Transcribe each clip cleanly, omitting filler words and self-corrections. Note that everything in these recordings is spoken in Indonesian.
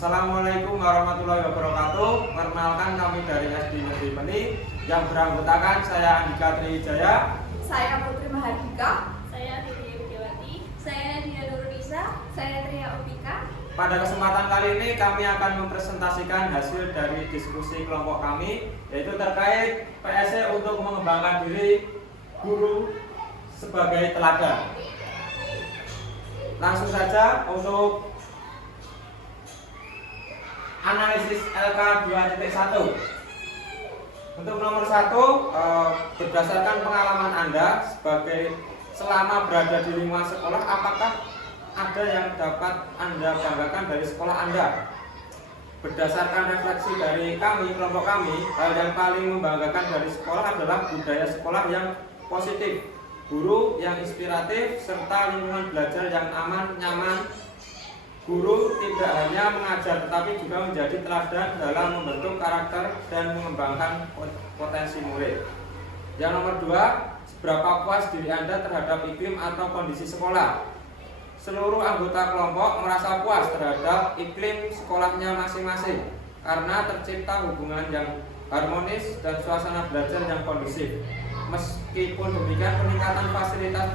Assalamualaikum warahmatullahi wabarakatuh. Perkenalkan, kami dari SD Negeri Peni yang beranggotakan saya Andika Trijaya, saya Putri Mahardika, saya Titi Widiawati, saya Nadia Nurunisa, saya Tria Opika. Pada kesempatan kali ini kami akan mempresentasikan hasil dari diskusi kelompok kami, yaitu terkait PSE untuk mengembangkan diri guru sebagai teladan. Langsung saja untuk analisis LK 2.1. Untuk nomor 1, berdasarkan pengalaman Anda sebagai selama berada di lingkungan sekolah, apakah ada yang dapat Anda banggakan dari sekolah Anda? Berdasarkan refleksi dari kami, kelompok kami, hal yang paling membanggakan dari sekolah adalah budaya sekolah yang positif, guru yang inspiratif, serta lingkungan belajar yang aman, nyaman. Guru tidak hanya mengajar tetapi juga menjadi teladan dalam membentuk karakter dan mengembangkan potensi murid. Yang nomor 2, seberapa puas diri Anda terhadap iklim atau kondisi sekolah? Seluruh anggota kelompok merasa puas terhadap iklim sekolahnya masing-masing karena tercipta hubungan yang harmonis dan suasana belajar yang kondusif. Meskipun demikian, peningkatan fasilitas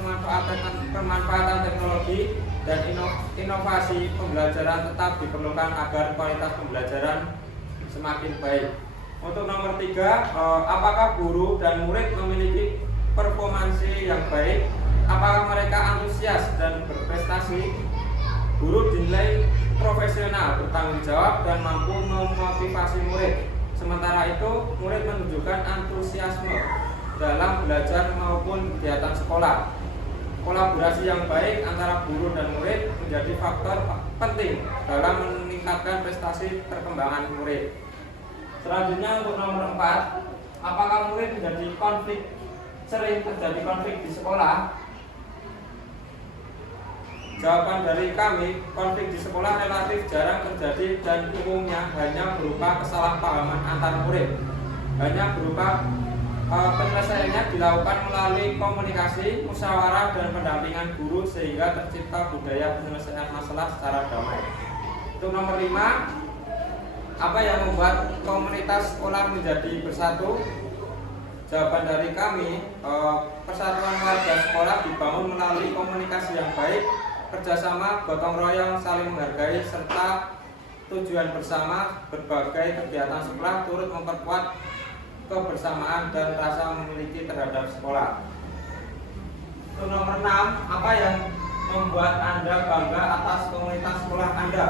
pemanfaatan teknologi dan inovasi pembelajaran tetap diperlukan agar kualitas pembelajaran semakin baik. Untuk nomor 3, apakah guru dan murid memiliki performansi yang baik? Apakah mereka antusias dan berprestasi? Guru dinilai profesional, bertanggung jawab, dan mampu memotivasi murid. Sementara itu, murid menunjukkan antusiasme dalam belajar maupun kegiatan sekolah. Kolaborasi yang baik antara guru dan murid menjadi faktor penting dalam meningkatkan prestasi perkembangan murid. Selanjutnya untuk nomor 4, apakah murid sering terjadi konflik di sekolah? Jawaban dari kami, konflik di sekolah relatif jarang terjadi dan umumnya hanya berupa kesalahpahaman antar murid. Hanya berupa penyelesaiannya dilakukan melalui komunikasi, musyawarah, dan pendampingan guru sehingga tercipta budaya penyelesaian masalah secara damai. Untuk nomor 5, apa yang membuat komunitas sekolah menjadi bersatu? Jawaban dari kami, persatuan warga sekolah dibangun melalui komunikasi yang baik, kerjasama, gotong royong, saling menghargai, serta tujuan bersama. Berbagai kegiatan sekolah turut memperkuat kebersamaan dan rasa memiliki terhadap sekolah. Untuk nomor 6, apa yang membuat Anda bangga atas komunitas sekolah Anda?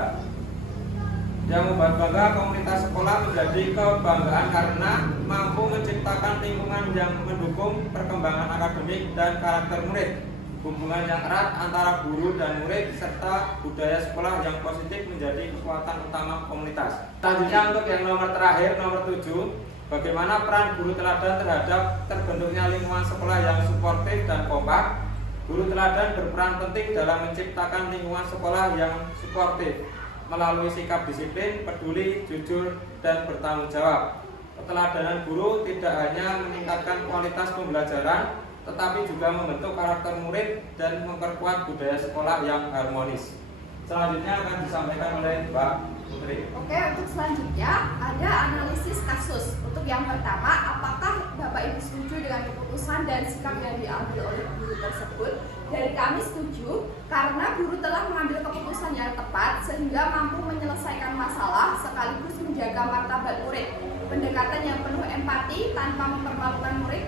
Yang membuat bangga komunitas sekolah menjadi kebanggaan karena mampu menciptakan lingkungan yang mendukung perkembangan akademik dan karakter murid. Hubungan yang erat antara guru dan murid serta budaya sekolah yang positif menjadi kekuatan utama komunitas. Selanjutnya untuk yang nomor terakhir, nomor 7, bagaimana peran guru teladan terhadap terbentuknya lingkungan sekolah yang suportif dan kompak? Guru teladan berperan penting dalam menciptakan lingkungan sekolah yang suportif melalui sikap disiplin, peduli, jujur, dan bertanggung jawab. Keteladanan guru tidak hanya meningkatkan kualitas pembelajaran, tetapi juga membentuk karakter murid dan memperkuat budaya sekolah yang harmonis. Selanjutnya akan disampaikan oleh Mbak Putri. Oke, untuk selanjutnya ada analisis kasus. Untuk yang pertama, apakah Bapak Ibu setuju dengan keputusan dan sikap yang diambil oleh guru tersebut? Dari kami setuju, karena guru telah mengambil keputusan yang tepat sehingga mampu menyelesaikan masalah sekaligus menjaga martabat murid. Pendekatan yang penuh empati tanpa mempermalukan murid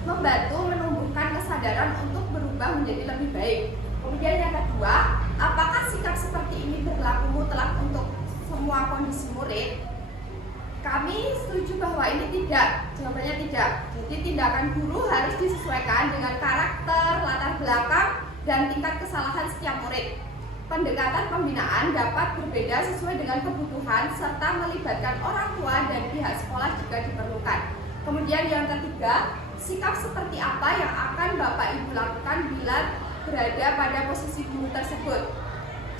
membantu menumbuhkan kesadaran untuk berubah menjadi lebih baik. Kemudian yang kedua, apakah sikap seperti ini berlaku mutlak untuk semua kondisi murid? Kami setuju bahwa ini tidak. Jawabannya tidak. Jadi tindakan guru harus disesuaikan dengan karakter, latar belakang, dan tingkat kesalahan setiap murid. Pendekatan pembinaan dapat berbeda sesuai dengan kebutuhan serta melibatkan orang tua dan pihak sekolah jika diperlukan. Kemudian yang ketiga, sikap seperti apa yang akan Bapak Ibu lakukan bila berada pada posisi guru tersebut?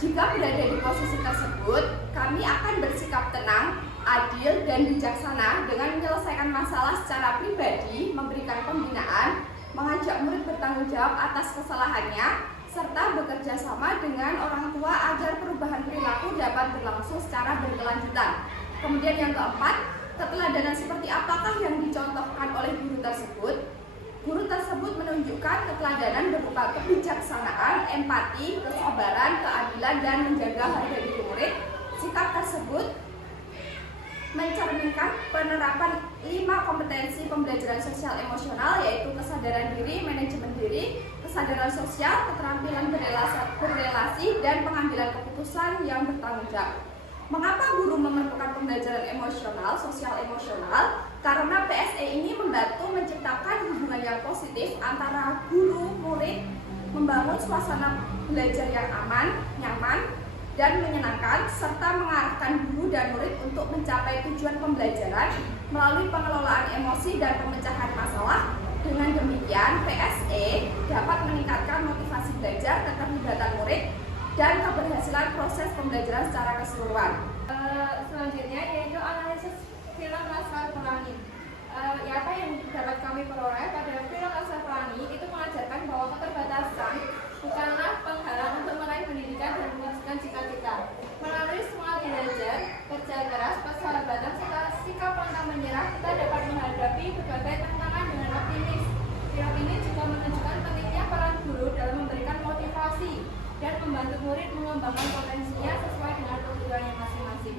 Jika berada di posisi tersebut, kami akan bersikap tenang, adil, dan bijaksana dengan menyelesaikan masalah secara pribadi, memberikan pembinaan, mengajak murid bertanggung jawab atas kesalahannya, serta bekerja sama dengan orang tua agar perubahan perilaku dapat dapat berlangsung secara berkelanjutan. Kemudian yang keempat, keteladanan seperti apakah yang dicontohkan oleh guru tersebut? Guru tersebut menunjukkan keteladanan berupa kebijaksanaan, empati, kesabaran, keadilan, dan menjaga harga diri murid. Sikap tersebut mencerminkan penerapan 5 kompetensi pembelajaran sosial emosional, yaitu kesadaran diri, manajemen diri, kesadaran sosial, keterampilan berrelasi, dan pengambilan keputusan yang bertanggung jawab. Mengapa guru memerlukan pembelajaran emosional, sosial emosional? Karena PSE ini membantu menciptakan hubungan yang positif antara guru, murid, membangun suasana belajar yang aman, nyaman, dan menyenangkan, serta mengarahkan guru dan murid untuk mencapai tujuan pembelajaran melalui pengelolaan emosi dan pemecahan masalah. Dengan demikian, PSE dapat meningkatkan motivasi belajar, keterlibatan murid, dan keberhasilan proses pembelajaran secara keseluruhan. Selanjutnya yaitu analisis film Laskar Pelangi. Apa yang dapat kami peroleh pada film Laskar Pelangi itu mengajarkan bahwa keterbatasan bukanlah penghalang untuk meraih pendidikan dan mewujudkan cita-cita. Melalui semangat belajar, kerja keras, persahabatan, serta sikap pantang menyerah, kita dapat menghadapi berbagai tantangan dengan optimis. Film ini juga menunjukkan pentingnya peran guru dalam memberikan motivasi dan membantu murid mengembangkan potensinya sesuai dengan kebutuhannya masing-masing.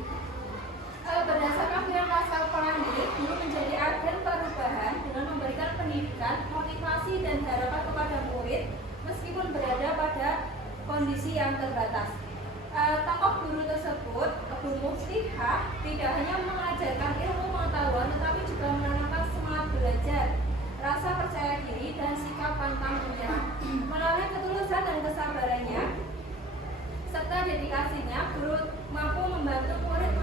Berdasarkan film Laskar Pelangi, guru menjadi agen perubahan dengan memberikan pendidikan, motivasi, dan harapan kepada murid meskipun berada pada kondisi yang terbatas. Tokoh guru tersebut, Bu Muftihah, tidak hanya mengajarkan ilmu pengetahuan tetapi juga menanamkan semangat belajar, rasa percaya diri, dan sikap pantang menyerah. Melalui ketulusan dan kesabarannya serta dedikasinya, guru mampu membantu murid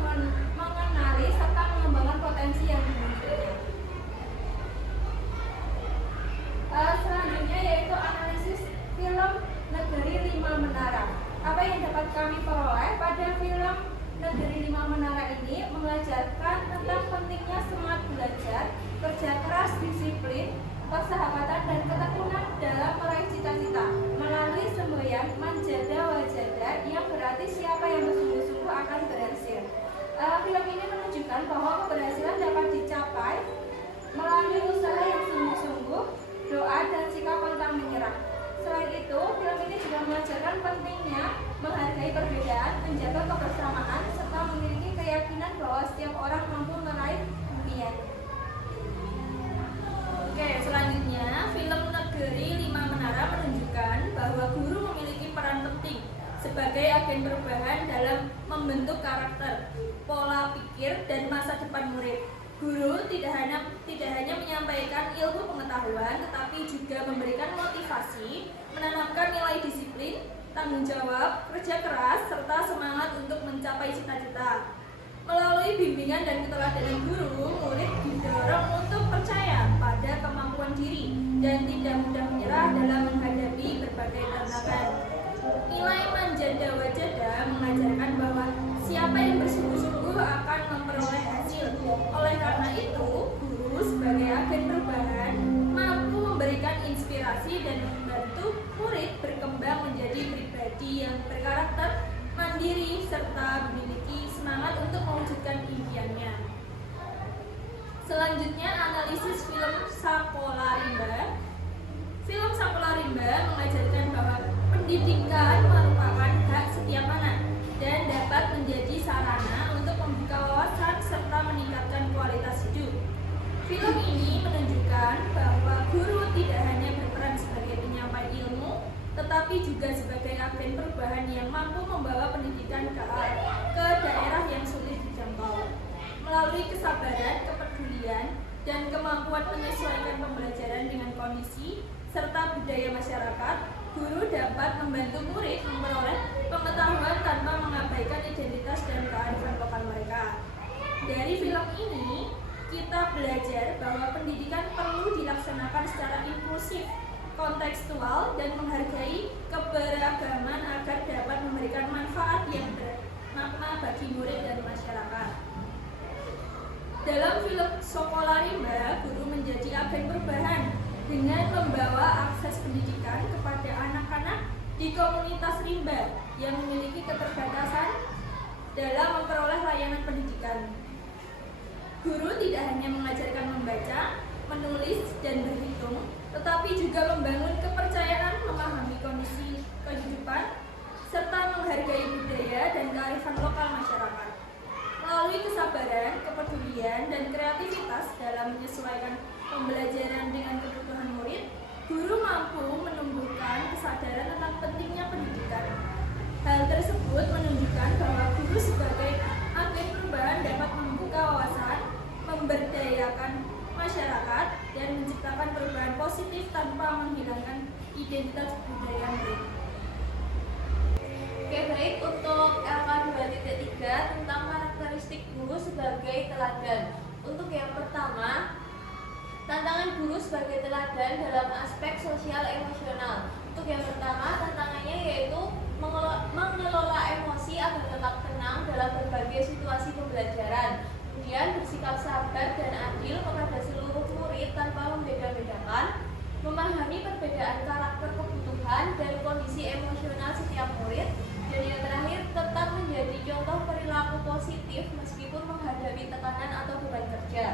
mengenali serta mengembangkan potensi yang dimilikinya. Selanjutnya yaitu analisis film Negeri 5 Menara. Apa yang dapat kami peroleh pada film Negeri 5 Menara ini mengajarkan tentang pentingnya semangat belajar, kerja keras, disiplin, persahabatan, dan ketekunan dalam meraih cita-cita melalui semboyan manjada wajada, yang berarti siapa yang bersungguh-sungguh akan berhasil. Film ini menunjukkan bahwa keberhasilan dapat dicapai melalui usaha yang sungguh-sungguh, doa, dan sikap pantang menyerah. Selain itu, film ini juga mengajarkan pentingnya menghargai perbedaan, menjaga kebersamaan, serta memiliki keyakinan bahwa setiap orang mampu meraih impian. Oke, selanjutnya film Negeri 5 Menara menunjukkan bahwa guru memiliki peran penting sebagai agen perubahan dalam membentuk karakter, pola pikir, dan masa depan murid. Guru tidak hanya menyampaikan ilmu pengetahuan, tetapi juga memberikan motivasi, menanamkan nilai disiplin, tanggung jawab, kerja keras, serta semangat untuk mencapai cita-cita. Melalui bimbingan dan keteladanan guru, murid didorong untuk percaya pada kemampuan diri dan tidak mudah menyerah dalam menghadapi berbagai tantangan. Nilai manjada wajada mengajarkan bahwa siapa yang bersungguh-sungguh akan memperoleh hasil. Oleh karena itu, guru sebagai agen perubahan mampu memberikan inspirasi dan membantu murid berkembang menjadi pribadi yang berkarakter, mandiri, serta memiliki semangat untuk mewujudkan impiannya. Selanjutnya, analisis film Sakola Rimba. Film Sakola Rimba mengajarkan bahwa pendidikan merupakan hak setiap anak dan dapat menjadi sarana untuk membuka wawasan serta meningkatkan kualitas hidup. Film ini menunjukkan bahwa guru tidak hanya berperan sebagai penyampai ilmu, tetapi juga sebagai agen perubahan yang mampu membawa pendidikan ke daerah yang sulit dijangkau. Melalui kesabaran, kepedulian, dan kemampuan menyesuaikan pembelajaran dengan kondisi serta budaya masyarakat, guru dapat membantu murid memperoleh pengetahuan tanpa mengabaikan identitas dan kearifan lokal mereka. Dari film ini, kita belajar bahwa pendidikan perlu dilaksanakan secara inklusif, kontekstual, dan menghargai keberagaman agar dapat memberikan manfaat yang bermakna bagi murid dan masyarakat. Dalam film Sakola Rimba, guru menjadi agen perubahan dengan membawa akses pendidikan kepada anak-anak di komunitas rimba yang memiliki keterbatasan dalam memperoleh layanan pendidikan. Guru tidak hanya mengajarkan membaca, menulis, dan berhitung, tetapi juga membangun kepercayaan, memahami kondisi kehidupan, serta menghargai budaya dan kearifan lokal masyarakat. Melalui kesabaran, kepedulian, dan kreativitas dalam menyesuaikan pembelajaran dengan kebutuhan murid, guru mampu menumbuhkan kesadaran tentang pentingnya pendidikan. Hal tersebut menunjukkan bahwa guru sebagai agen perubahan dapat membuka wawasan, memberdayakan masyarakat, dan menciptakan perubahan positif tanpa menghilangkan identitas budaya murid. Oke, baik, untuk LK 2.3 tentang karakteristik guru sebagai teladan. Untuk yang pertama, tantangan guru sebagai teladan dalam aspek sosial emosional. Untuk yang pertama, tantangannya yaitu mengelola emosi agar tetap tenang dalam berbagai situasi pembelajaran. Kemudian bersikap sabar dan adil kepada seluruh murid tanpa membeda-bedakan, memahami perbedaan karakter, kebutuhan, dan kondisi emosional setiap murid, dan yang terakhir tetap menjadi contoh perilaku positif meskipun menghadapi tekanan atau beban kerja.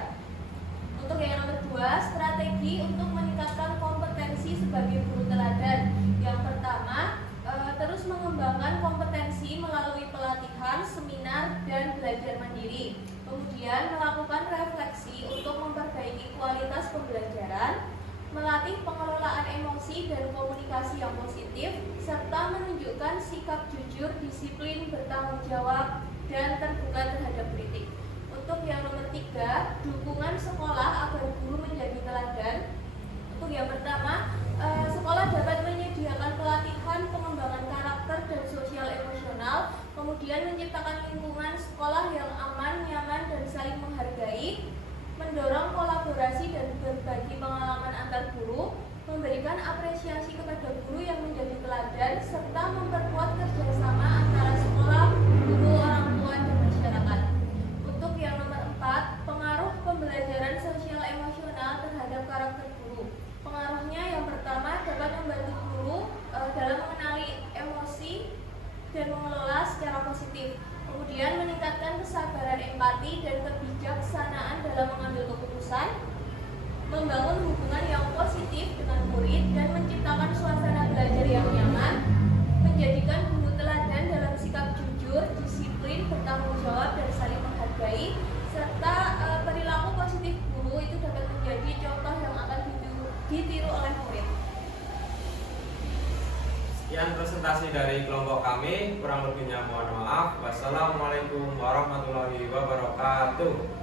Untuk yang nomor 2, strategi untuk meningkatkan kompetensi sebagai guru teladan. Yang pertama, terus mengembangkan kompetensi melalui pelatihan, seminar, dan belajar mandiri. Kemudian melakukan refleksi untuk memperbaiki kualitas pembelajaran, melatih pengelolaan emosi dan komunikasi yang positif, serta menunjukkan sikap jujur, disiplin, bertanggung jawab, dan terbuka terhadap kritik. Untuk yang nomor 3, dukungan sekolah agar guru menjadi teladan. Untuk yang pertama, sekolah dapat menyediakan pelatihan pengembangan karakter dan sosial emosional, kemudian menciptakan lingkungan sekolah yang aman, nyaman, dan saling menghargai, mendorong kolaborasi dan berbagi pengalaman antar guru, memberikan apresiasi kepada guru yang menjadi teladan, serta memperkuat kerjasama antara sekolah, guru, orang tua, dan masyarakat. Untuk yang nomor 4, pengaruh pembelajaran sosial emosional terhadap karakter guru. Pengaruhnya yang pertama dapat membantu guru dalam mengenali emosi dan mengelola secara positif. Kemudian meningkatkan kesabaran, empati, dan kebijaksanaan dalam mengambil keputusan, membangun hubungan yang positif dengan murid, dan menciptakan suasana belajar yang nyaman, menjadikan guru teladan dalam sikap jujur, disiplin, bertanggung jawab, dan saling menghargai, serta perilaku positif guru itu dapat menjadi contoh yang akan ditiru oleh murid. Sekian presentasi dari kelompok kami, kurang lebihnya mohon maaf. Wassalamualaikum warahmatullahi wabarakatuh.